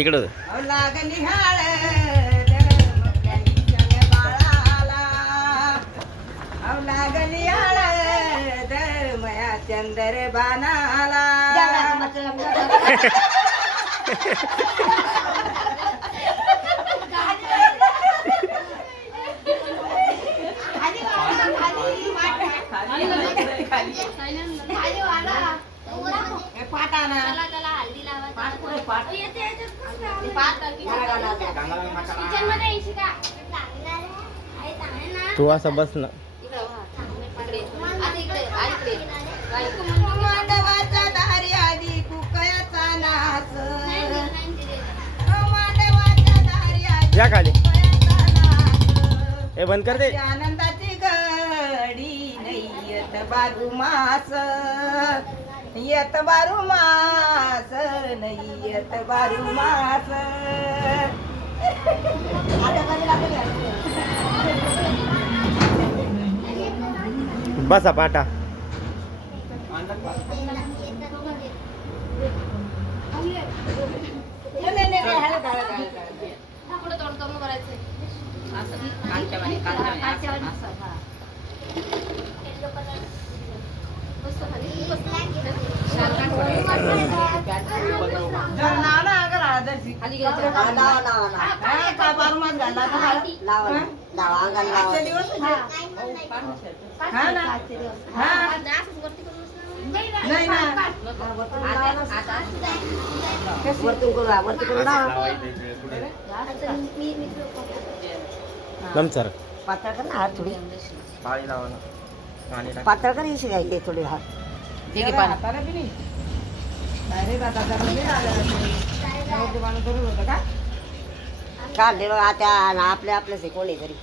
इकडं लागली हळद मुक्याच्या बाळाला, लागली हळद मया चंदर बाणाला. तू असं बस ना. मांडवाच्या दारी आधी कुकयाचा नाच, मांडवाच्या दारी आधी या खाली कुकयाचा नाच. हे बंद कर दे. आनंदाची घडी नाही येत बारू मास, येत बारू मास, नाही येत बारू मास. बसा पाटा. नमस्कार. पातळ कर ना हात थोडी, पाणी लावा ना. पाणी टाक. पातळ कर इशी घ्यायची थोडी हात. काढले बघ आता आपल्या आपल्याच आहे कोणी तरी.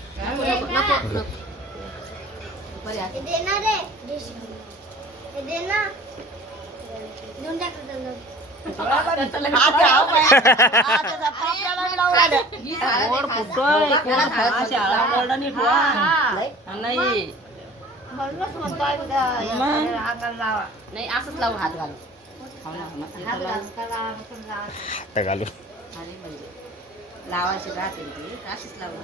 नाही असंच लावू हात घालू. घालू लावायची राहते ती अशीच लावा.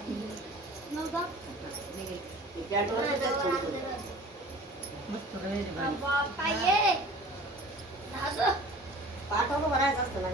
पाठवलं भरायचं असतं ना.